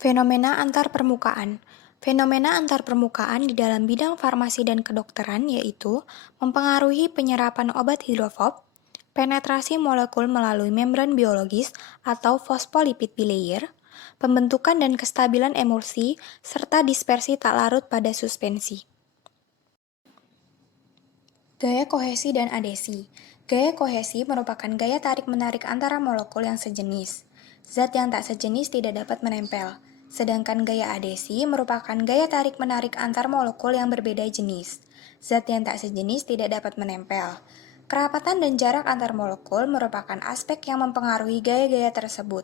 Fenomena antar permukaan. Fenomena antar permukaan di dalam bidang farmasi dan kedokteran yaitu mempengaruhi penyerapan obat hidrofob, penetrasi molekul melalui membran biologis atau fosfolipid bilayer, pembentukan dan kestabilan emulsi, serta dispersi tak larut pada suspensi. Gaya kohesi dan adesi. Gaya kohesi merupakan gaya tarik-menarik antara molekul yang sejenis. Zat yang tak sejenis tidak dapat menempel. Sedangkan gaya adesi merupakan gaya tarik-menarik antar molekul yang berbeda jenis. Zat yang tak sejenis tidak dapat menempel. Kerapatan dan jarak antar molekul merupakan aspek yang mempengaruhi gaya-gaya tersebut.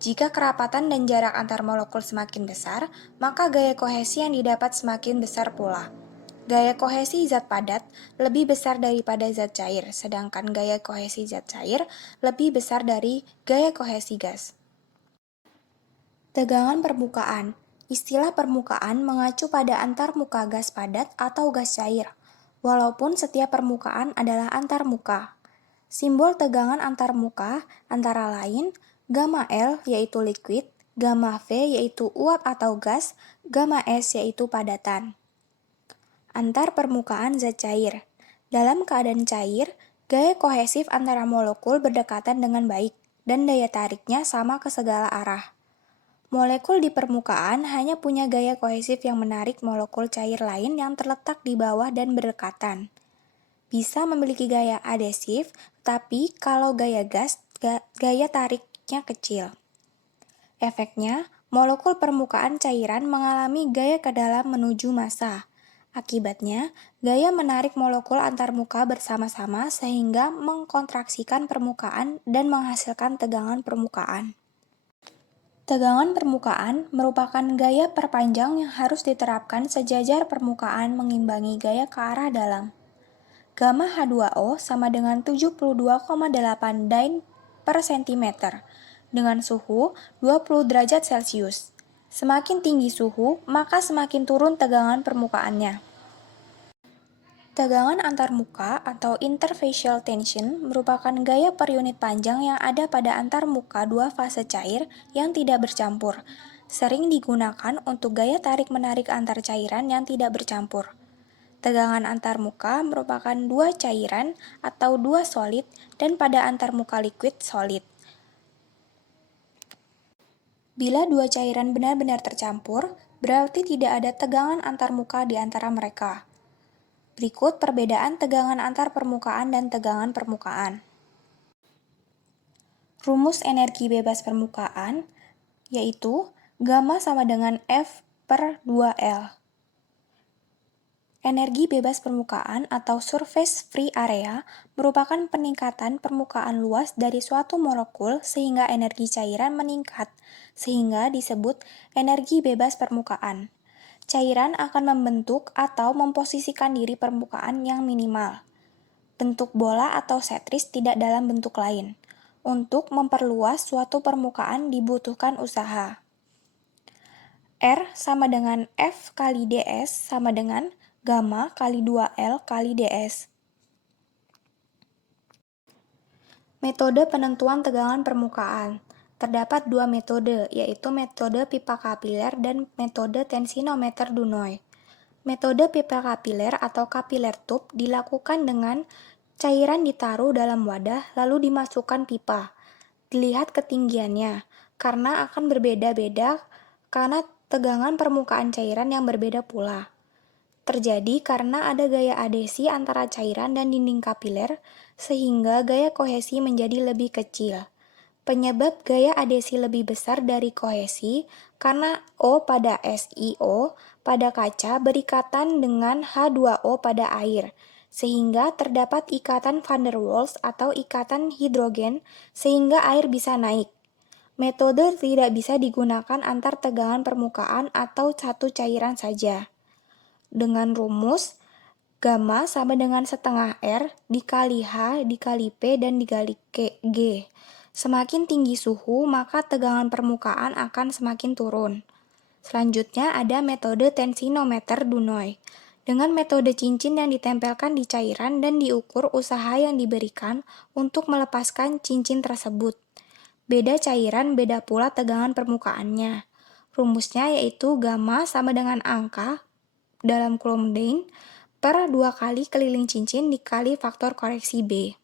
Jika kerapatan dan jarak antar molekul semakin besar, maka gaya kohesi yang didapat semakin besar pula. Gaya kohesi zat padat lebih besar daripada zat cair, sedangkan gaya kohesi zat cair lebih besar dari gaya kohesi gas. Tegangan permukaan. Istilah permukaan mengacu pada antarmuka gas padat atau gas cair, walaupun setiap permukaan adalah antarmuka. Simbol tegangan antarmuka antara lain gamma L yaitu liquid, gamma V yaitu uap atau gas, gamma S yaitu padatan. Antar permukaan zat cair. Dalam keadaan cair, gaya kohesif antara molekul berdekatan dengan baik, dan daya tariknya sama ke segala arah. Molekul di permukaan hanya punya gaya kohesif yang menarik molekul cair lain yang terletak di bawah dan berdekatan. Bisa memiliki gaya adesif, tapi kalau gaya gas, gaya tariknya kecil. Efeknya, molekul permukaan cairan mengalami gaya ke dalam menuju massa. Akibatnya, gaya menarik molekul antarmuka bersama-sama sehingga mengkontraksikan permukaan dan menghasilkan tegangan permukaan. Tegangan permukaan merupakan gaya perpanjang yang harus diterapkan sejajar permukaan mengimbangi gaya ke arah dalam. Gamma H2O sama dengan 72,8 Dyn per cm dengan suhu 20 derajat Celcius. Semakin tinggi suhu, maka semakin turun tegangan permukaannya. Tegangan antarmuka atau interfacial tension merupakan gaya per unit panjang yang ada pada antarmuka dua fase cair yang tidak bercampur. Sering digunakan untuk gaya tarik-menarik antar cairan yang tidak bercampur. Tegangan antarmuka merupakan dua cairan atau dua solid dan pada antarmuka liquid solid. Bila dua cairan benar-benar tercampur, berarti tidak ada tegangan antarmuka di antara mereka. Berikut perbedaan tegangan antar permukaan dan tegangan permukaan. Rumus energi bebas permukaan yaitu gamma sama dengan F per 2L. Energi bebas permukaan atau surface free area merupakan peningkatan permukaan luas dari suatu molekul sehingga energi cairan meningkat, sehingga disebut energi bebas permukaan. Cairan akan membentuk atau memposisikan diri permukaan yang minimal. Bentuk bola atau setris tidak dalam bentuk lain. Untuk memperluas suatu permukaan dibutuhkan usaha. R sama dengan F kali ds sama dengan gamma kali 2L kali ds. Metode penentuan tegangan permukaan. Terdapat dua metode, yaitu metode pipa kapiler dan metode tensinometer Dunoy. Metode pipa kapiler atau kapiler tube dilakukan dengan cairan ditaruh dalam wadah lalu dimasukkan pipa. Dilihat ketinggiannya, karena akan berbeda-beda karena tegangan permukaan cairan yang berbeda pula. Terjadi karena ada gaya adesi antara cairan dan dinding kapiler, sehingga gaya kohesi menjadi lebih kecil. Penyebab gaya adesi lebih besar dari kohesi karena O pada SiO pada kaca berikatan dengan H2O pada air, sehingga terdapat ikatan van der Waals atau ikatan hidrogen sehingga air bisa naik. Metode tidak bisa digunakan antar tegangan permukaan atau satu cairan saja. Dengan rumus gamma sama dengan setengah R dikali H dikali P dan dikali G. Semakin tinggi suhu, maka tegangan permukaan akan semakin turun. Selanjutnya ada metode tensinometer Dunoy. Dengan metode cincin yang ditempelkan di cairan dan diukur usaha yang diberikan untuk melepaskan cincin tersebut. Beda cairan, beda pula tegangan permukaannya. Rumusnya yaitu gamma sama dengan angka dalam Coulomb per 2 kali keliling cincin dikali faktor koreksi B.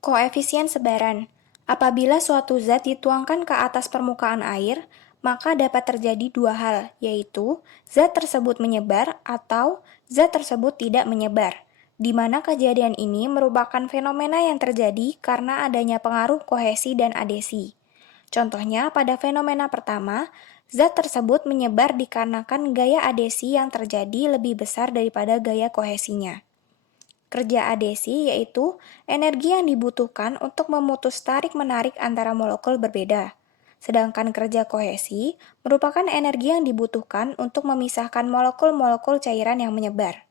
Koefisien sebaran. Apabila suatu zat dituangkan ke atas permukaan air, maka dapat terjadi dua hal, yaitu zat tersebut menyebar atau zat tersebut tidak menyebar, di mana kejadian ini merupakan fenomena yang terjadi karena adanya pengaruh kohesi dan adesi. Contohnya, pada fenomena pertama, zat tersebut menyebar dikarenakan gaya adesi yang terjadi lebih besar daripada gaya kohesinya. Kerja adesi yaitu energi yang dibutuhkan untuk memutus tarik-menarik antara molekul berbeda. Sedangkan kerja kohesi merupakan energi yang dibutuhkan untuk memisahkan molekul-molekul cairan yang menyebar.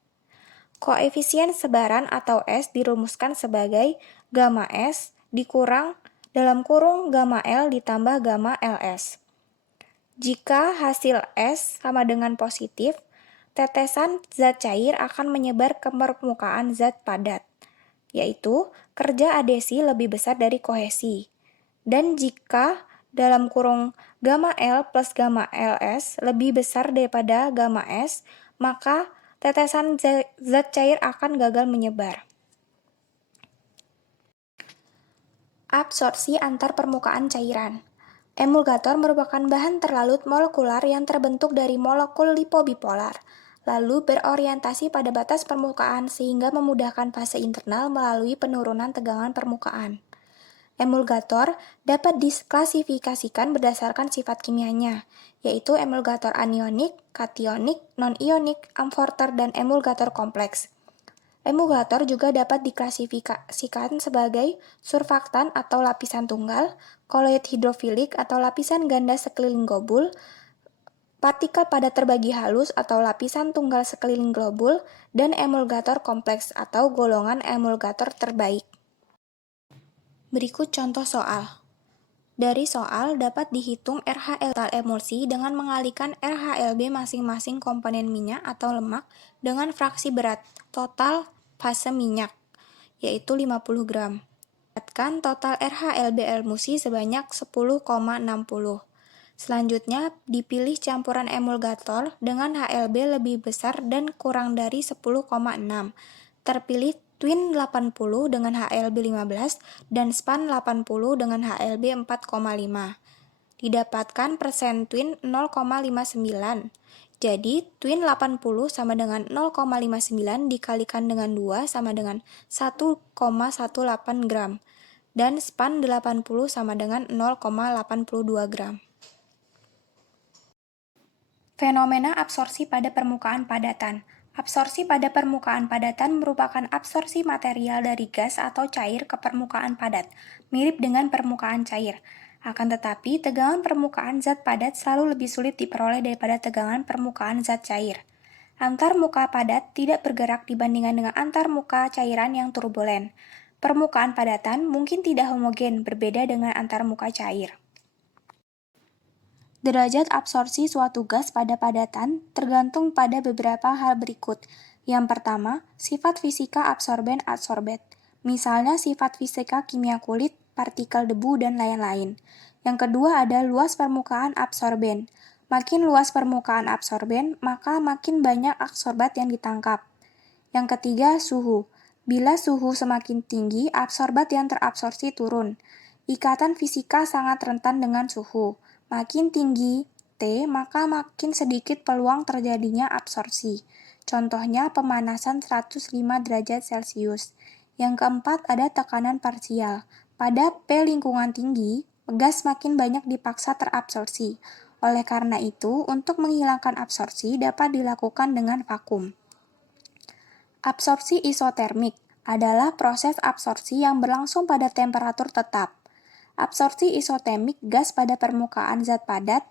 Koefisien sebaran atau S dirumuskan sebagai gamma S dikurang dalam kurung gamma L ditambah gamma LS. Jika hasil S sama dengan positif, tetesan zat cair akan menyebar ke permukaan zat padat, yaitu kerja adesi lebih besar dari kohesi. Dan jika dalam kurung gamma L plus gamma LS lebih besar daripada gamma S, maka tetesan zat cair akan gagal menyebar. Absorpsi antar permukaan cairan. Emulgator merupakan bahan terlalut molekular yang terbentuk dari molekul lipobipolar, lalu berorientasi pada batas permukaan sehingga memudahkan fase internal melalui penurunan tegangan permukaan. Emulgator dapat diklasifikasikan berdasarkan sifat kimianya, yaitu emulgator anionik, kationik, non-ionik, amforter, dan emulgator kompleks. Emulgator juga dapat diklasifikasikan sebagai surfaktan atau lapisan tunggal, koloid hidrofilik atau lapisan ganda sekeliling globul, partikel padat terbagi halus atau lapisan tunggal sekeliling globul, dan emulgator kompleks atau golongan emulgator terbaik. Berikut contoh soal. Dari soal dapat dihitung RHL total emulsi dengan mengalihkan RHLB masing-masing komponen minyak atau lemak dengan fraksi berat total fase minyak, yaitu 50 gram. Dapatkan total RHLB emulsi sebanyak 10,60. Selanjutnya, dipilih campuran emulgator dengan HLB lebih besar dan kurang dari 10,6. Terpilih twin 80 dengan HLB 15 dan span 80 dengan HLB 4,5. Didapatkan persen twin 0,59. Jadi, twin 80 sama dengan 0,59 dikalikan dengan 2 sama dengan 1,18 gram. Dan span 80 sama dengan 0,82 gram. Fenomena absorpsi pada permukaan padatan. Absorpsi pada permukaan padatan merupakan absorpsi material dari gas atau cair ke permukaan padat, mirip dengan permukaan cair. Akan tetapi, tegangan permukaan zat padat selalu lebih sulit diperoleh daripada tegangan permukaan zat cair. Antar muka padat tidak bergerak dibandingkan dengan antar muka cairan yang turbulen. Permukaan padatan mungkin tidak homogen, berbeda dengan antar muka cair. Derajat absorpsi suatu gas pada padatan tergantung pada beberapa hal berikut. Yang pertama, sifat fisika absorben-adsorbet. Misalnya sifat fisika kimia kulit, partikel debu, dan lain-lain. Yang kedua ada luas permukaan absorben. Makin luas permukaan absorben, maka makin banyak absorbat yang ditangkap. Yang ketiga, suhu. Bila suhu semakin tinggi, absorbat yang terabsorpsi turun. Ikatan fisika sangat rentan dengan suhu. Makin tinggi T, maka makin sedikit peluang terjadinya absorpsi. Contohnya pemanasan 105 derajat Celcius. Yang keempat ada tekanan parsial. Pada P lingkungan tinggi, gas makin banyak dipaksa terabsorpsi. Oleh karena itu, untuk menghilangkan absorpsi dapat dilakukan dengan vakum. Absorpsi isotermik adalah proses absorpsi yang berlangsung pada temperatur tetap. Absorpsi isotermik gas pada permukaan zat padat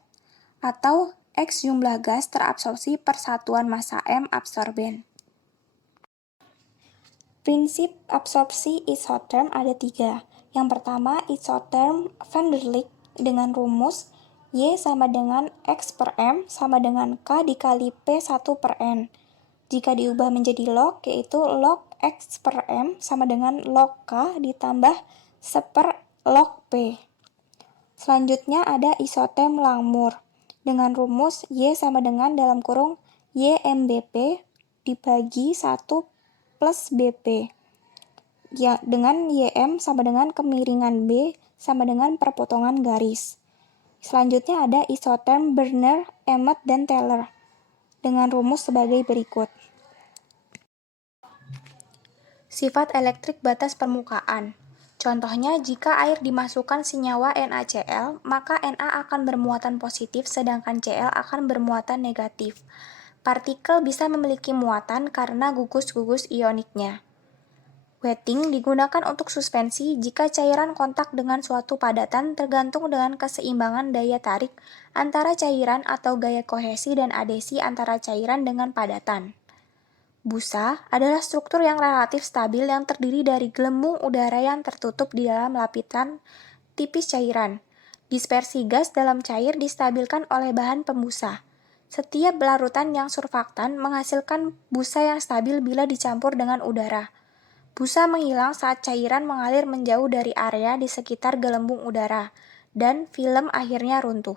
atau X jumlah gas terabsorpsi per satuan massa M absorben. Prinsip absorpsi isotherm ada 3. Yang pertama, isotherm van der Leek dengan rumus Y sama dengan X per M sama dengan K dikali P1 per N. Jika diubah menjadi log, yaitu log X per M sama dengan log K ditambah 1 per log P. Selanjutnya ada isoterm Langmuir dengan rumus Y sama dengan dalam kurung YMBP dibagi 1 plus BP. Ya, dengan YM sama dengan kemiringan B sama dengan perpotongan garis. Selanjutnya ada isoterm Berner, Emmett, dan Taylor dengan rumus sebagai berikut. Sifat elektrik batas permukaan. Contohnya, jika air dimasukkan senyawa NaCl, maka Na akan bermuatan positif sedangkan Cl akan bermuatan negatif. Partikel bisa memiliki muatan karena gugus-gugus ioniknya. Wetting digunakan untuk suspensi jika cairan kontak dengan suatu padatan tergantung dengan keseimbangan daya tarik antara cairan atau gaya kohesi dan adhesi antara cairan dengan padatan. Busa adalah struktur yang relatif stabil yang terdiri dari gelembung udara yang tertutup di dalam lapisan tipis cairan. Dispersi gas dalam cair distabilkan oleh bahan pembusa. Setiap larutan yang surfaktan menghasilkan busa yang stabil bila dicampur dengan udara. Busa menghilang saat cairan mengalir menjauh dari area di sekitar gelembung udara, dan film akhirnya runtuh.